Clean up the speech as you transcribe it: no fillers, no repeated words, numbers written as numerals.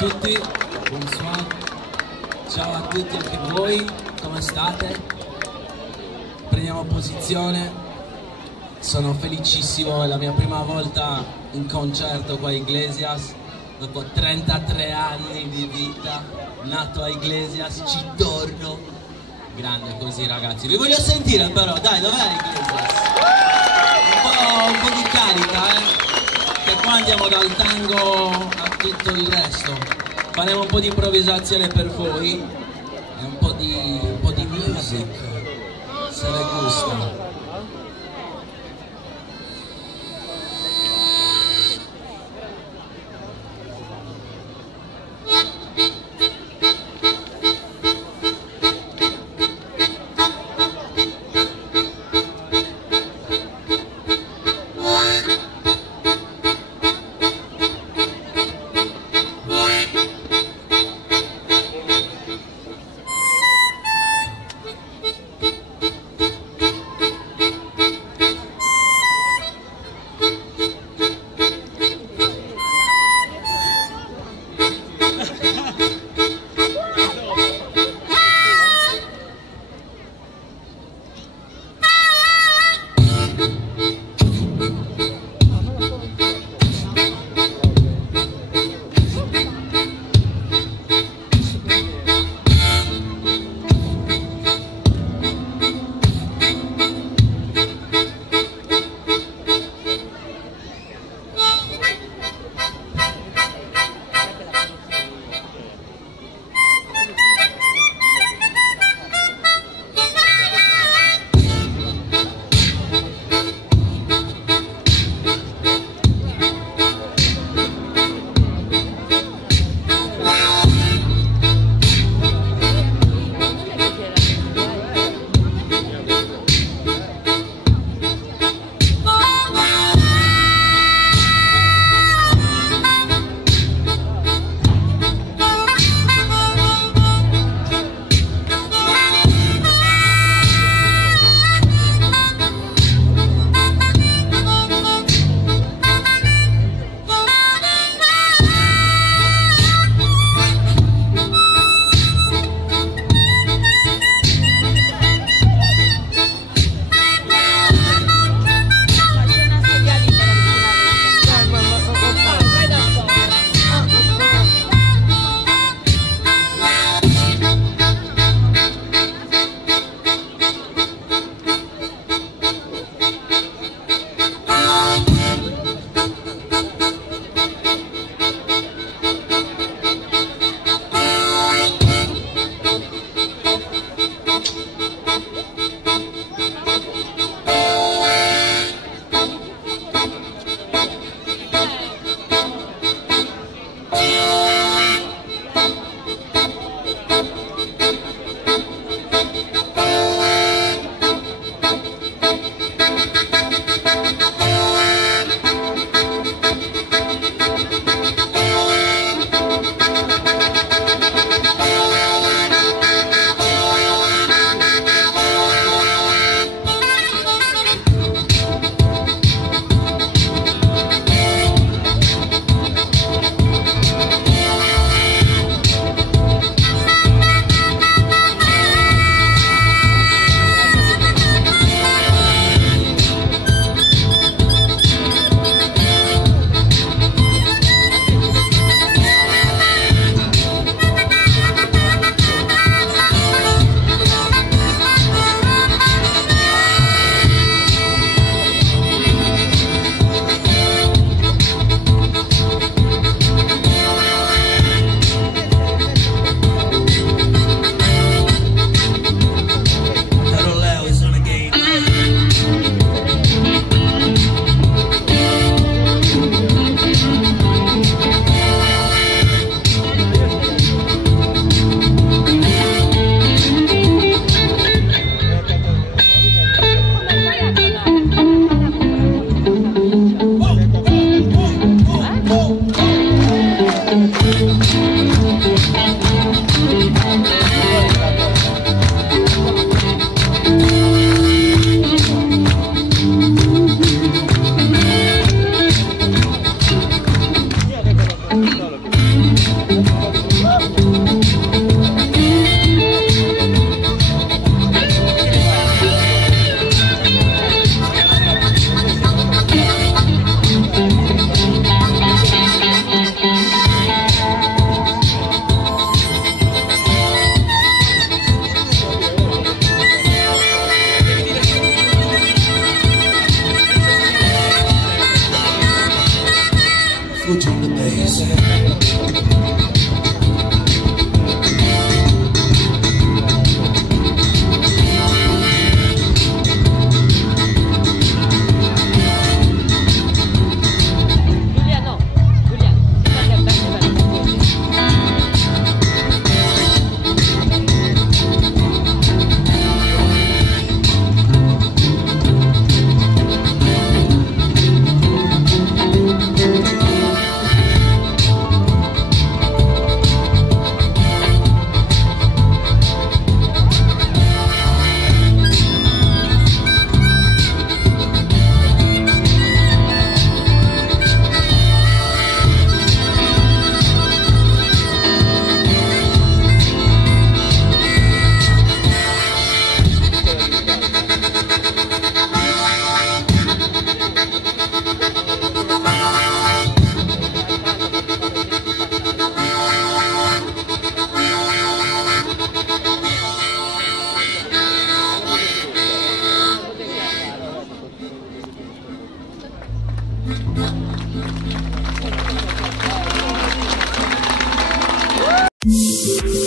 tutti, bonsoir, ciao a tutti anche voi, come state? Prendiamo posizione, sono felicissimo, è la mia prima volta in concerto qua a Iglesias, dopo 33 anni di vita, nato a Iglesias, ci torno, grande così ragazzi, vi voglio sentire però, dai, dov'è Iglesias? Un po' di carica, che qua andiamo dal tango a tutto il resto. Faremo un po' di improvvisazione per voi e un po' di music, se vi gusta. Thank